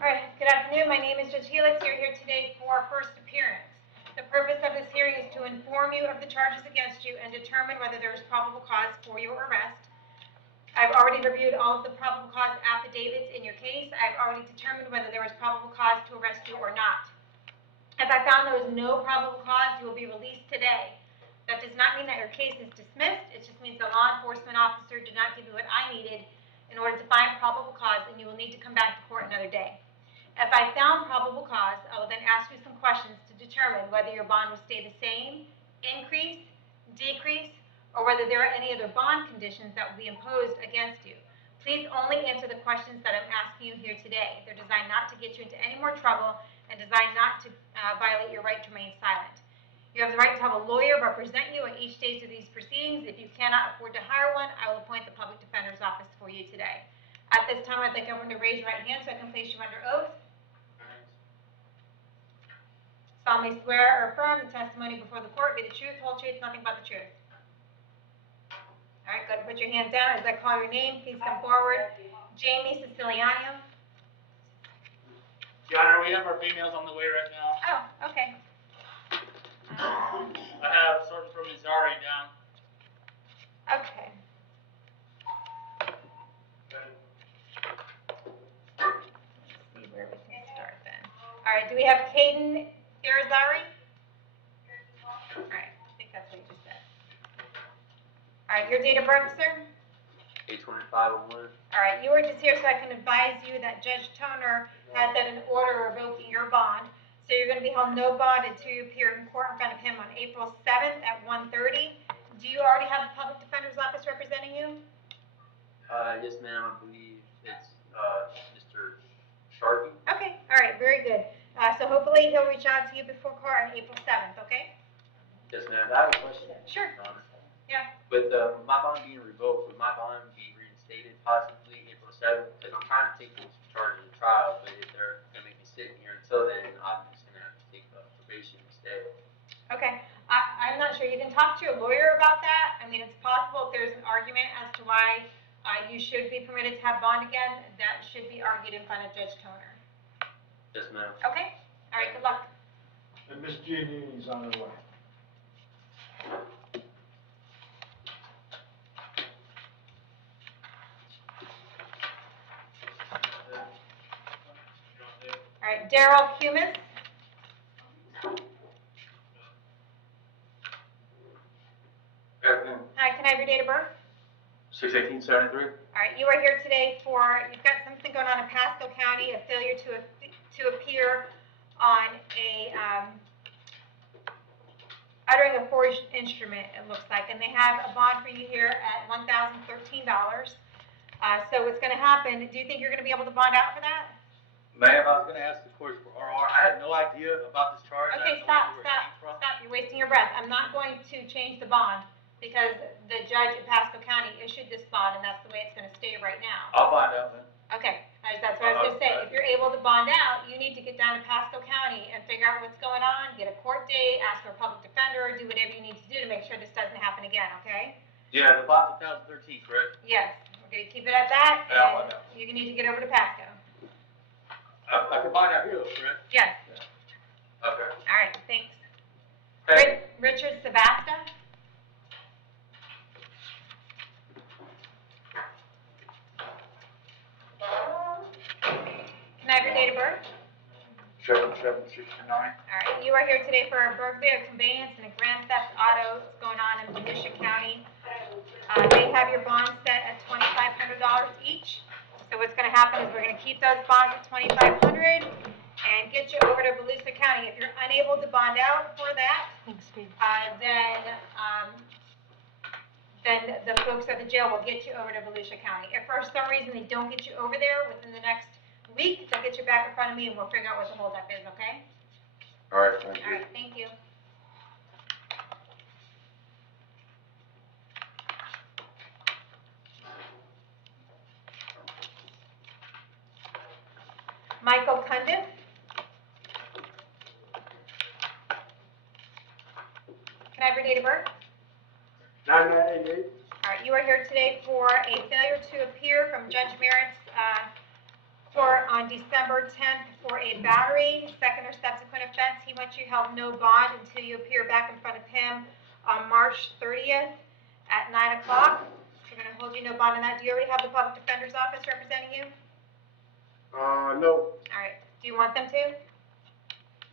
All right, good afternoon. My name is Judge Healis. You're here today for first appearance. The purpose of this hearing is to inform you of the charges against you and determine whether there is probable cause for your arrest. I've already reviewed all of the probable cause affidavits in your case. I've already determined whether there was probable cause to arrest you or not. If I found there was no probable cause, you will be released today. That does not mean that your case is dismissed. It just means the law enforcement officer did not give you what I needed in order to find probable cause, and you will need to come back to court another day. If I found probable cause, I will then ask you some questions to determine whether your bond will stay the same, increase, decrease, or whether there are any other bond conditions that will be imposed against you. Please only answer the questions that I'm asking you here today. They're designed not to get you into any more trouble and designed not to violate your right to remain silent. You have the right to have a lawyer represent you at each stage of these proceedings. If you cannot afford to hire one, I will appoint the public defender's office for you today. At this time, I'd like everyone to raise your right hand so I can place you under oath. Solemnly swear or affirm the testimony before the court be the truth, whole truth, nothing but the truth. All right, go ahead and put your hands down. As I call your name, please come forward. Jamie Siciliano. Your Honor, we have our females on the way right now. Oh, okay. I have Sergeant from Missouri down. Okay. Let's see where we can start then. All right, do we have Caden Irizarry? All right, I think that's what you just said. All right, your date of birth, sir? 8/25/01. All right, you were just here so I can advise you that Judge Toner has set an order revoking your bond. So you're going to be held no bond until you appear in court in front of him on April 7th at 1:30. Do you already have the public defender's office representing you? Yes, ma'am. I believe it's Mr. Sharkey. Okay, all right, very good. So hopefully he'll reach out to you before court on April 7th, okay? Yes, ma'am. I have a question. Sure. Yeah. With my bond being revoked, would my bond be reinstated possibly April 7th? Because I'm trying to take those charges of trial, but if they're going to make me sit here until then, I'm just going to have to take probation instead. Okay. I'm not sure. You can talk to your lawyer about that. I mean, it's possible if there's an argument as to why you should be permitted to have bond again, that should be argued in front of Judge Toner. Yes, ma'am. Okay. All right, good luck. And Miss Giannini's on her way. All right, Daryl Cumis. Hi, can I have your date of birth? 6/18/73. All right, you are here today for, you've got something going on in Pasco County, a failure to appear on a, uttering a forged instrument, it looks like, and they have a bond for you here at $1,013. So what's going to happen, do you think you're going to be able to bond out for that? Ma'am, I was going to ask the court for RR. I had no idea about this charge. Okay, stop. You're wasting your breath. I'm not going to change the bond because the judge in Pasco County issued this bond, and that's the way it's going to stay right now. I'll find out then. Okay, that's what I was going to say. If you're able to bond out, you need to get down to Pasco County and figure out what's going on, get a court date, ask for a public defender, do whatever you need to do to make sure this doesn't happen again, okay? Yeah, the bond's 1,013, correct? Yes, we're going to keep it at that, Yeah, and you need to get over to Pasco. I can find out here, correct? Yes. Okay. All right, thanks. Hey. Richard Sebastian. Can I have your date of birth? 7/7/69. All right, you are here today for a burglary, a conveyance, and a grand theft auto that's going on in Volusia County. They have your bond set at $2,500 each. So what's going to happen is we're going to keep those bonds at $2,500 and get you over to Volusia County. If you're unable to bond out for that, then the folks at the jail will get you over to Volusia County. If for some reason they don't get you over there within the next week, they'll get you back in front of me and we'll figure out what the holdup is, okay? All right, thank you. All right, thank you. Michael Cundiff. Can I have your date of birth? 9988. All right, you are here today for a failure to appear from Judge Merritt's on December 10th for a battery, second or subsequent offense. He wants you held no bond until you appear back in front of him on March 30th at 9 o'clock. We're going to hold you no bond on that. Do you already have the public defender's office representing you? No. All right. Do you want them to?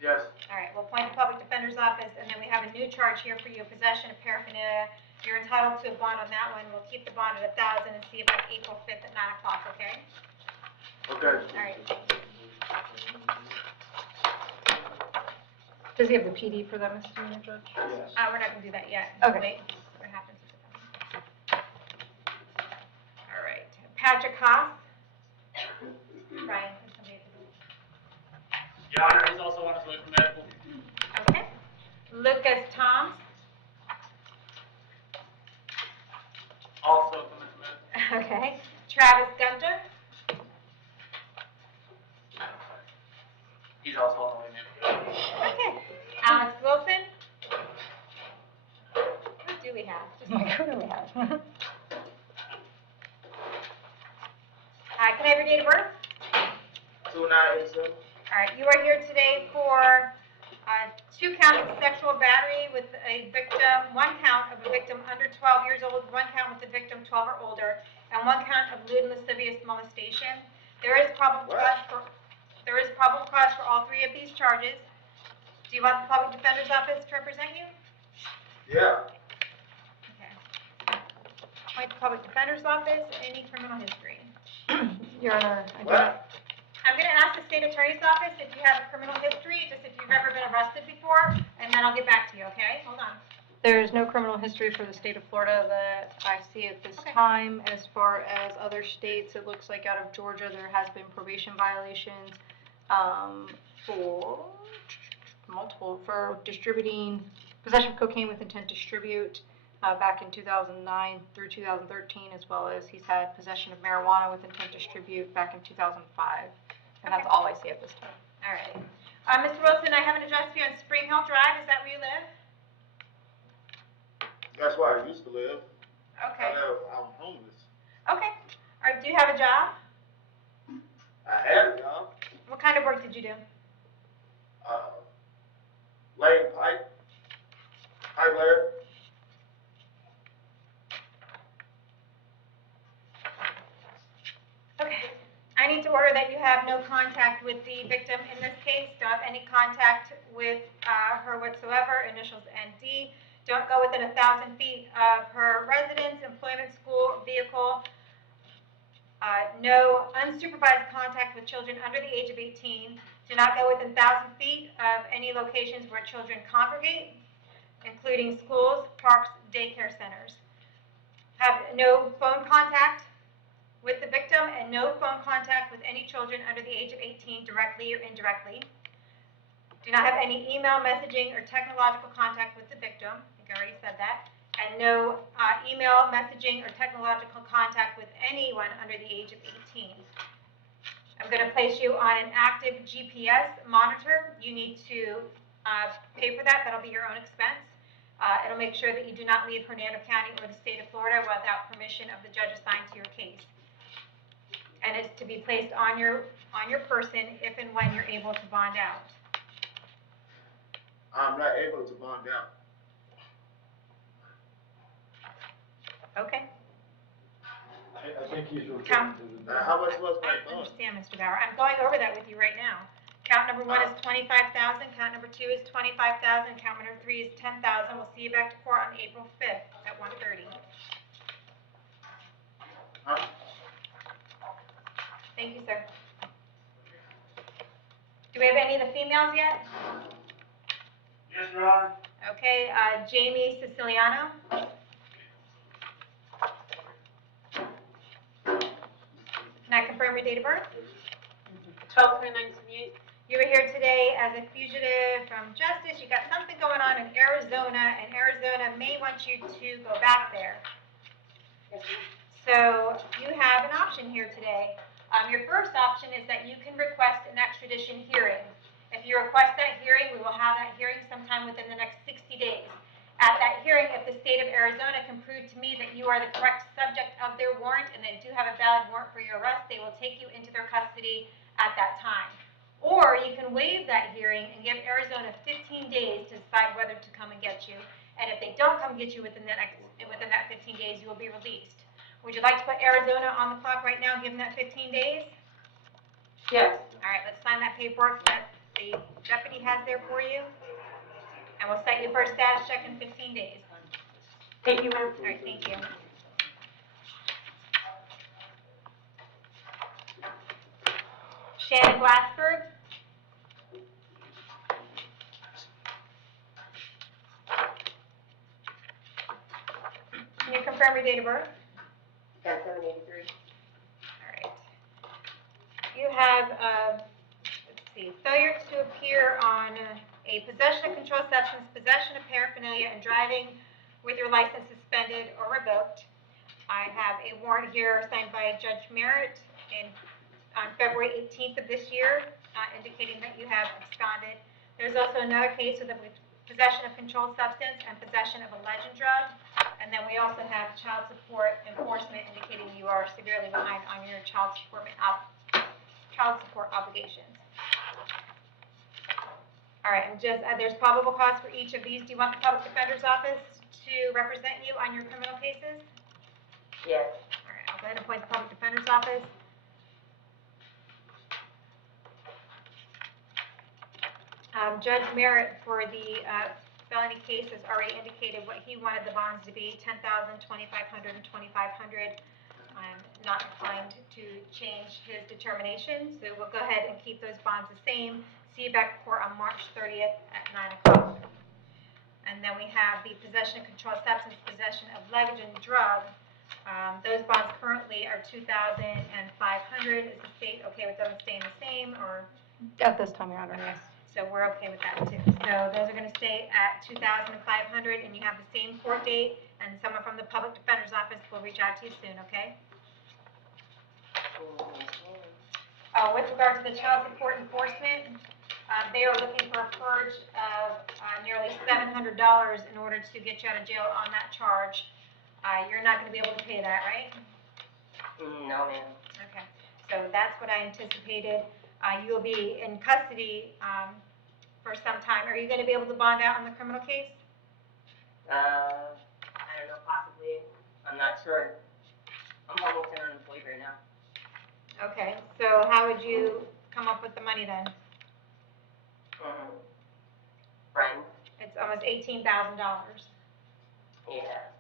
Yes. All right. We'll appoint the public defender's office, and then we have a new charge here for you, possession of paraphernalia. You're entitled to a bond on that one. We'll keep the bond at 1,000 and see about April 5th at 9 o'clock, okay? Okay. All right. Does he have the PD for that misdemeanor, Judge? Yes. We're not going to do that yet. Okay. Wait, what happens if it doesn't? All right. Patrick Haas. Brian, is somebody? Your Honor, he's also on his way from medical. Okay. Lucas Toms. Also coming from medical. Okay. Travis Gunter. He's also on the way medical. Okay. Alex Wilson. Who do we have? Just like, who do we have? Can I have your date of birth? 2987. All right. You are here today for 2 counts of sexual battery with a victim, 1 count of a victim under 12 years old, 1 count with a victim 12 or older, and 1 count of lewd and lascivious molestation. There is probable cause for all 3 of these charges. Do you want the public defender's office to represent you? Yeah. Okay. Appoint the public defender's office. Any criminal history? Your Honor, I do What? not. I'm going to ask the state attorney's office if you have a criminal history, just if you've ever been arrested before, and then I'll get back to you, okay? Hold on. There's no criminal history for the state of Florida that I see at this Okay. time. As far as other states, it looks like out of Georgia, there has been probation violations for distributing, possession of cocaine with intent to distribute back in 2009 through 2013, as well as he's had possession of marijuana with intent to distribute back in 2005. And that's Okay. all I see at this time. All right. Mr. Wilson, I have an address for you on Spring Hill Drive. Is that where you live? That's where I used to live. Okay. I'm homeless. Okay. All right. Do you have a job? I had a job. What kind of work did you do? Laying pipe. Pipe layer. Okay. I need to order that you have no contact with the victim in this case. Don't have any contact with her whatsoever, initials ND. Don't go within 1,000 feet of her residence, employment, school, vehicle. No unsupervised contact with children under the age of 18. Do not go within 1,000 feet of any locations where children congregate, including schools, parks, daycare centers. Have no phone contact with the victim and no phone contact with any children under the age of 18, directly or indirectly. Do not have any email, messaging, or technological contact with the victim. I think I already said that. And no email, messaging, or technological contact with anyone under the age of 18. I'm going to place you on an active GPS monitor. You need to pay for that. That'll be your own expense. It'll make sure that you do not leave Hernando County or the state of Florida without permission of the judge assigned to your case. And it's to be placed on your person if and when you're able to bond out. I'm not able to bond out. Okay. I think he's Count. referring to the. How much was my I bond? understand, Mr. Bauer. I'm going over that with you right now. Count number 1 is 25,000. Count number 2 is 25,000. Count number 3 is 10,000. We'll see you back to court on April 5th at 1:30. Huh? Thank you, sir. Do we have any of the females yet? Yes, Your Honor. Okay, Jamie Siciliano. Can I confirm your date of birth? 12/29/78. You were here today as a fugitive from justice. You got something going on in Arizona, and Arizona may want you to go back there. So you have an option here today. Your first option is that you can request an extradition hearing. If you request that hearing, we will have that hearing sometime within the next 60 days. At that hearing, if the state of Arizona can prove to me that you are the correct subject of their warrant and they do have a valid warrant for your arrest, they will take you into their custody at that time. Or you can waive that hearing and give Arizona 15 days to decide whether to come and get you. And if they don't come get you within that 15 days, you will be released. Would you like to put Arizona on the clock right now, given that 15 days? Yes. All right, let's sign that paperwork that the deputy has there for you. And we'll set you for a status check in 15 days. Thank you, ma'am. All right, thank you. Shannon Glassberg. Can you confirm your date of birth? 10/7/83. All right. You have, let's see, failure to appear on a possession of controlled substance, possession of paraphernalia, and driving with your license suspended or revoked. I have a warrant here signed by Judge Merritt on February 18th of this year, indicating that you have absconded. There's also another case with a possession of controlled substance and possession of a legend drug. And then we also have child support enforcement indicating you are severely behind on your child support obligations. All right, there's probable cause for each of these. Do you want the public defender's office to represent you on your criminal cases? Yes. All right, I'll go ahead and appoint the public defender's office. Judge Merritt for the felony case has already indicated what he wanted the bonds to be, $10,000, $2,500, and $2,500. I'm not inclined to change his determination, so we'll go ahead and keep those bonds the same. See you back in court on March 30th at 9 o'clock. And then we have the possession of controlled substance, possession of legend drug. Those bonds currently are $2,500. Is the state okay with them staying the same, or? At this time, Your Honor, yes. So we're okay with that too. So those are going to stay at $2,500, and you have the same court date, and someone from the public defender's office will reach out to you soon, okay? With regard to the child support enforcement, they are looking for a purge of nearly $700 in order to get you out of jail on that charge. You're not going to be able to pay that, right? No, ma'am. Okay. So that's what I anticipated. You'll be in custody for some time. Are you going to be able to bond out on the criminal case? I don't know, possibly. I'm not sure. I'm almost unemployed right now. Okay, so how would you come up with the money then? Friends? It's almost $18,000. Yeah.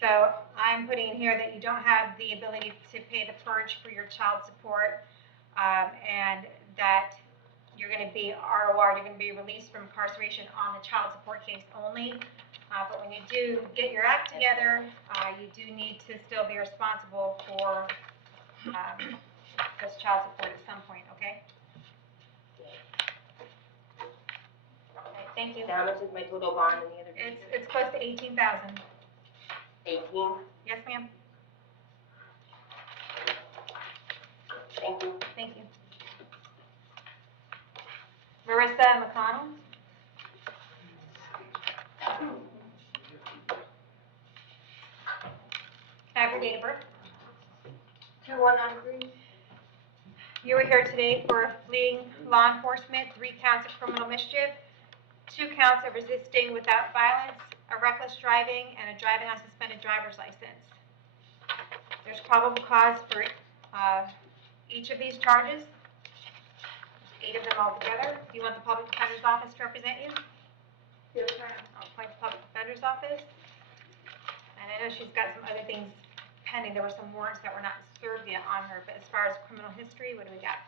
So I'm putting in here that you don't have the ability to pay the purge for your child support, and that you're going to be ROR, you're going to be released from incarceration on the child support case only. But when you do get your act together, you do need to still be responsible for this child support at some point, okay? Okay, thank you. How much is my total bond in the other? It's close to 18,000. 18? Yes, ma'am. Thank you. Thank you. Marissa McConnell. Can I have your date of birth? 2193. You were here today for fleeing law enforcement, 3 counts of criminal mischief, 2 counts of resisting without violence, a reckless driving, and a driving on suspended driver's license. There's probable cause for each of these charges. There's 8 of them altogether. Do you want the public defender's office to represent you? Yes, ma'am. I'll appoint the public defender's office. And I know she's got some other things pending. There were some warrants that were not served yet on her, but as far as criminal history, what do we got?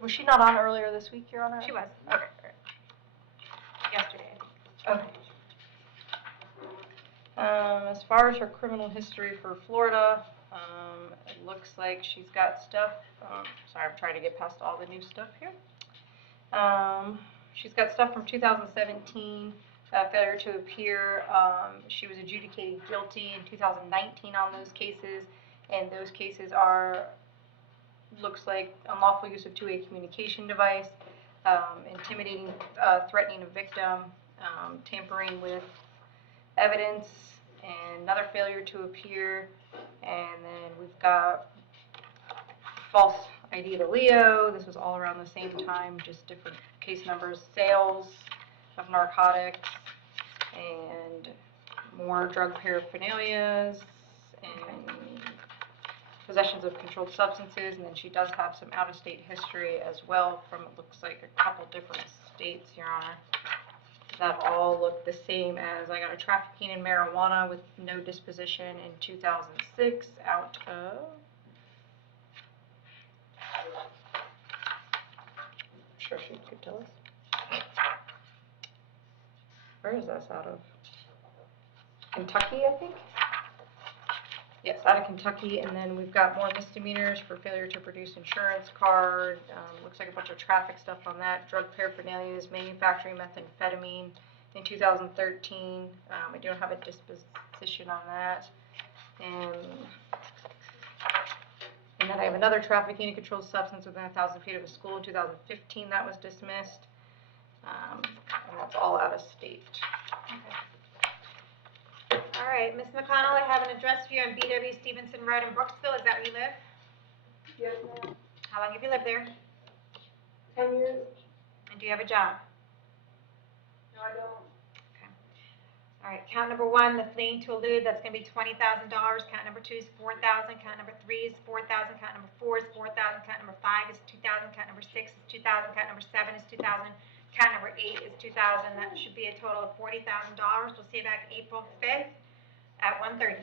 Was she not on earlier this week, Your Honor? She was. Okay, all right. Yesterday, I think. Okay. As far as her criminal history for Florida, it looks like she's got stuff. Sorry, I'm trying to get past all the new stuff here. She's got stuff from 2017, failure to appear. She was adjudicated guilty in 2019 on those cases, and those cases are, looks like unlawful use of two-way communication device, intimidating, threatening a victim, tampering with evidence, and another failure to appear. And then we've got false ID to Leo. This was all around the same time, just different case numbers. Sales of narcotics and more drug paraphernalias and possessions of controlled substances. And then she does have some out-of-state history as well from, it looks like, a couple different states, Your Honor. That all look the same as, I got a trafficking in marijuana with no disposition in 2006 out of, I'm sure she could tell us. Where is this out of? Kentucky, I think? Yes, out of Kentucky. And then we've got more misdemeanors for failure to produce insurance card. Looks like a bunch of traffic stuff on that. Drug paraphernalias, manufacturing methamphetamine in 2013. I don't have a disposition on that. And then I have another trafficking and controlled substance within 1,000 feet of a school in 2015 that was dismissed. And that's all out of state. All right, Ms. McConnell, I have an address for you on BW Stevenson Road in Brooksville. Is that where you live? Yes, ma'am. How long have you lived there? 10 years? And do you have a job? No, I don't. All right, count number 1, the fleeing to elude, that's going to be $20,000. Count number 2 is $4,000. Count number 3 is $4,000. Count number 4 is $4,000. Count number 5 is $2,000. Count number 6 is $2,000. Count number 7 is $2,000. Count number 8 is $2,000. That should be a total of $40,000. We'll see you back April 5th at 1:30.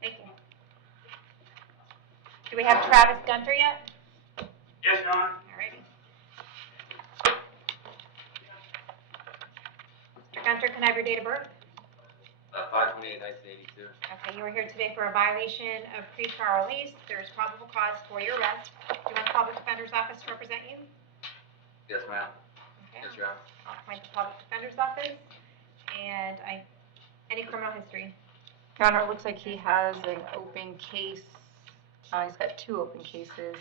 Thank you. Do we have Travis Gunter yet? Yes, Your Honor. Alrighty. Mr. Gunter, can I have your date of birth? 5/28/1982. Okay, you were here today for a violation of pretrial release. There is probable cause for your arrest. Do you want the public defender's office to represent you? Yes, ma'am. Okay. Yes, Your Honor. I'll appoint the public defender's office. And any criminal history? Your Honor, it looks like he has an open case. He's got 2 open cases.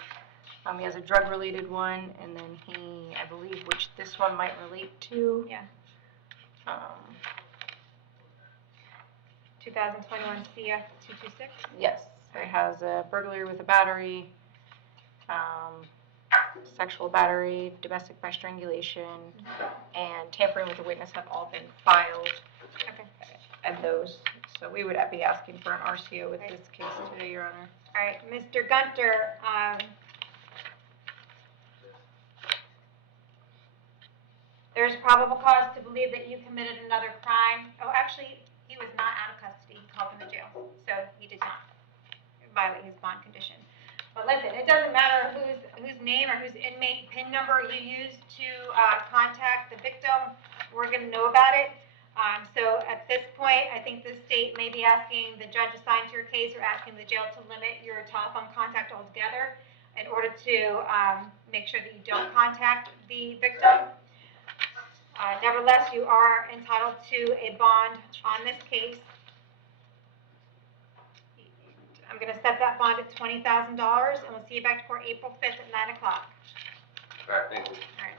He has a drug-related one, and then he, I believe, which this one might relate to. Yeah. 2021 CF 226. Yes, it has a burglary with a battery, sexual battery, domestic by strangulation, and tampering with a witness have all been filed. Okay. And those, so we would be asking for an RCO with this case today, Your Honor. All right, Mr. Gunter, there's probable cause to believe that you committed another crime. Oh, actually, he was not out of custody. He called from the jail, so he did not violate his bond condition. But listen, it doesn't matter whose name or whose inmate PIN number you use to contact the victim. We're going to know about it. So at this point, I think the state may be asking the judge assigned to your case or asking the jail to limit your telephone contact altogether in order to make sure that you don't contact the victim. Nevertheless, you are entitled to a bond on this case. I'm going to set that bond at $20,000, and we'll see you back to court April 5th at 9 o'clock. All right, thank you. All right.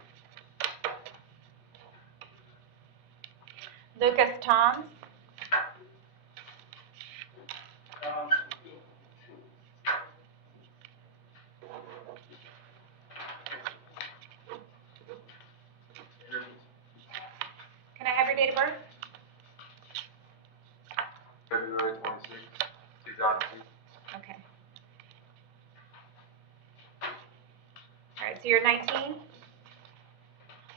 Lucas Toms. Can I have your date of birth? February 26th, 2002. Okay. All right, so you're 19?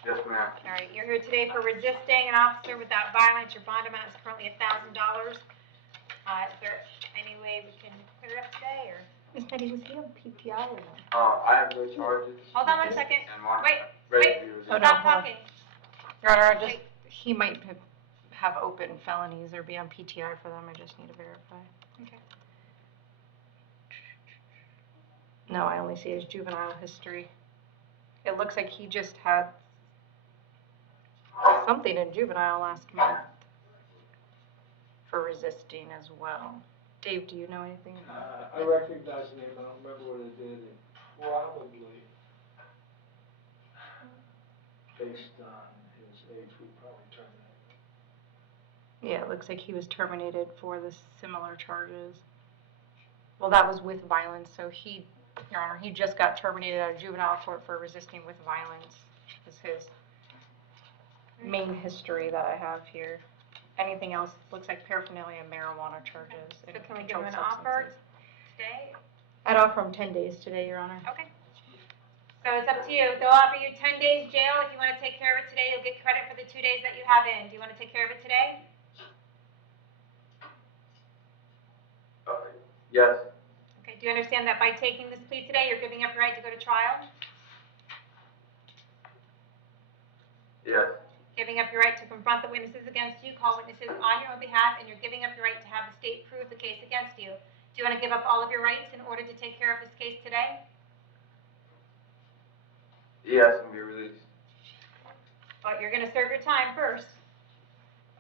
Yes, ma'am. All right, you're here today for resisting an officer without violence. Your bond amount is currently $1,000. Is there any way we can clear it up today, or? Ms. Nettie, was he on PPI or no? I have no charges. Hold on 1 second. And my Wait, residue is Oh, no, stop hold on. talking. Your Honor, Wait. he might have open felonies or be on PTI for them. I just need to verify. Okay. No, I only see his juvenile history. It looks like he just had something in juvenile last month for resisting as well. Dave, do you know anything? I recognize the name, I don't remember what it did. probably, based on his age, we probably terminate. Yeah, it looks like he was terminated for the similar charges. Well, that was with violence, so he, Your Honor, he just got terminated out of juvenile court for resisting with violence. Is his main history that I have here. Anything else looks like paraphernalia and marijuana charges. So and can we give him an controlled offer substances. today? I'd offer him 10 days today, Your Honor. Okay. So it's up to you. They'll offer you 10 days jail. If you want to take care of it today, you'll get credit for the 2 days that you have in. Do you want to take care of it today? Yes. Okay, do you understand that by taking this plea today, you're giving up your right to go to trial? Yes. Giving up your right to confront the witnesses against you, call witnesses on your own behalf, and you're giving up your right to have the state prove the case against you. Do you want to give up all of your rights in order to take care of this case today? Yes, and be released. But you're going to serve your time first.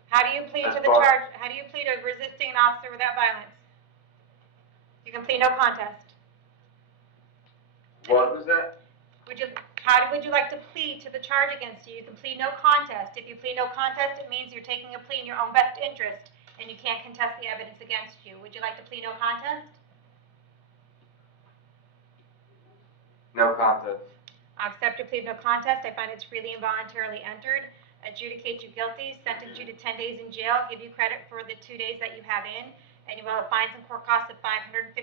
How do you plead to That's the fine. charge? How do you plead of resisting an officer without violence? You can plead no contest. What was that? How would you like to plead to the charge against you? You can plead no contest. If you plead no contest, it means you're taking a plea in your own best interest, and you can't contest the evidence against you. Would you like to plead no contest? No contest. I'll accept your plea of no contest. I find it's freely and voluntarily entered. Adjudicate you guilty, sentence you to 10 days in jail, give you credit for the 2 days that you have in, and you will have fines and court costs of $550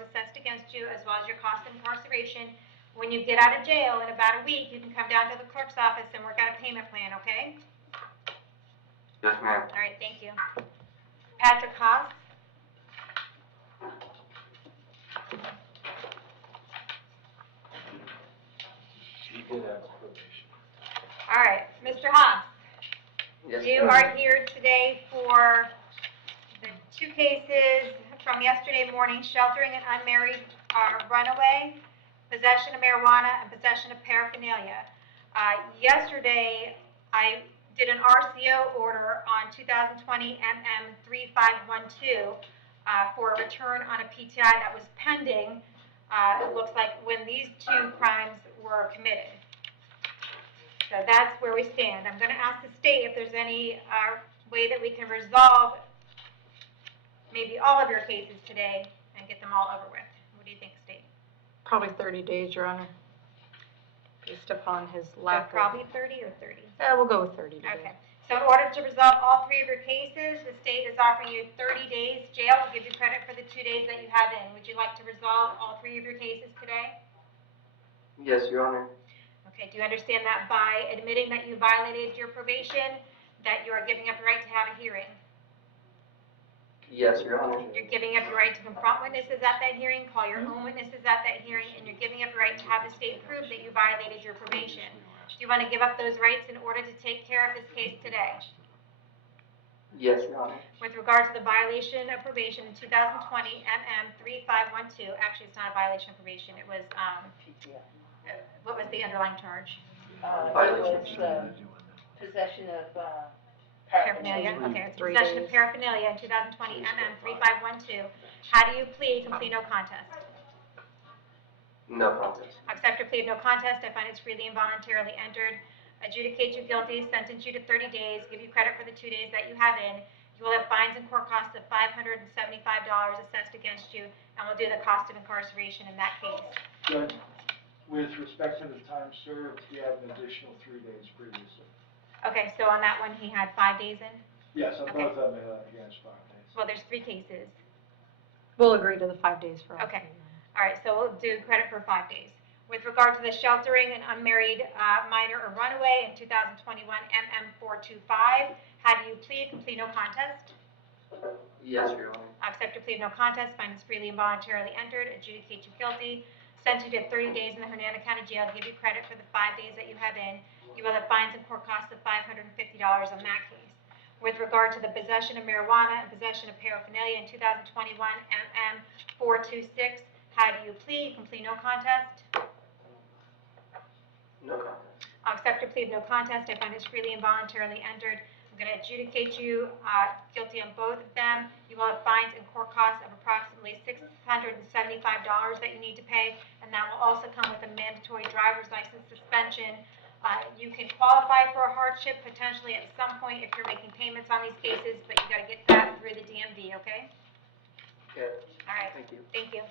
assessed against you, as well as your cost of incarceration. When you get out of jail in about a week, you can come down to the clerk's office and work out a payment plan, okay? Yes, ma'am. All right, thank you. Patrick Haas. He did have probation. All right, Mr. Haas, Yes, you are here today for the 2 cases from yesterday morning, sheltering an unmarried runaway, possession of marijuana, and possession of paraphernalia. Yesterday, I did an RCO order on 2020 MM 3512 for a return on a PTI that was pending, it looks like, when these 2 crimes were committed. So that's where we stand. I'm going to ask the state if there's any way that we can resolve maybe all of your cases today and get them all over with. What do you think, state? Probably 30 days, Your Honor. Based upon his So lack of... probably 30 or 30? We'll go with 30 today. Okay. So in order to resolve all 3 of your cases, the state is offering you 30 days jail to give you credit for the 2 days that you have in. Would you like to resolve all 3 of your cases today? Yes, Your Honor. Okay, do you understand that by admitting that you violated your probation, that you are giving up your right to have a hearing? Yes, Your Honor. You're giving up your right to confront witnesses at that hearing, call your own witnesses at that hearing, and you're giving up your right to have the state prove that you violated your probation. Do you want to give up those rights in order to take care of this case today? Yes, Your Honor. With regard to the violation of probation in 2020 MM 3512, actually it's not a violation of probation, it was, what was the underlying charge? It was, possession of, Paraphernalia, okay, it's possession of paraphernalia in 2020 MM 3512. How do you plead? You can plead no contest. No contest. Accept your plea of no contest. I find it's freely and voluntarily entered. Adjudicate you guilty, sentence you to 30 days, give you credit for the 2 days that you have in. You will have fines and court costs of $575 assessed against you, and we'll do the cost of incarceration in that case. Judge, with respect to the time served, he had an additional 3 days previously. Okay, so on that one, he had 5 days in? Yes, on Okay. both of them, he has 5 days. Well, there's 3 cases. We'll agree to the 5 days for all. Okay. All right, so we'll do credit for 5 days. With regard to the sheltering an unmarried minor or runaway in 2021 MM 425, how do you plead? Plead no contest. Yes, Your Honor. Accept your plea of no contest, find it's freely and voluntarily entered, adjudicate you guilty, sentence you to 30 days in the Hernando County Jail, give you credit for the 5 days that you have in. You will have fines and court costs of $550 on that case. With regard to the possession of marijuana and possession of paraphernalia in 2021 MM 426, how do you plead? You can plead no contest. No contest. I'll accept your plea of no contest. I find it's freely and voluntarily entered. I'm going to adjudicate you guilty on both of them. You will have fines and court costs of approximately $675 that you need to pay, and that will also come with a mandatory driver's license suspension. You can qualify for a hardship potentially at some point if you're making payments on these cases, but you got to get that through the DMV, okay? Okay. All right. Thank you. Thank you.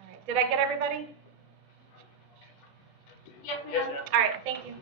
All right. Did I get everybody? Yes, Yes, ma'am. ma'am. All right. Thank you.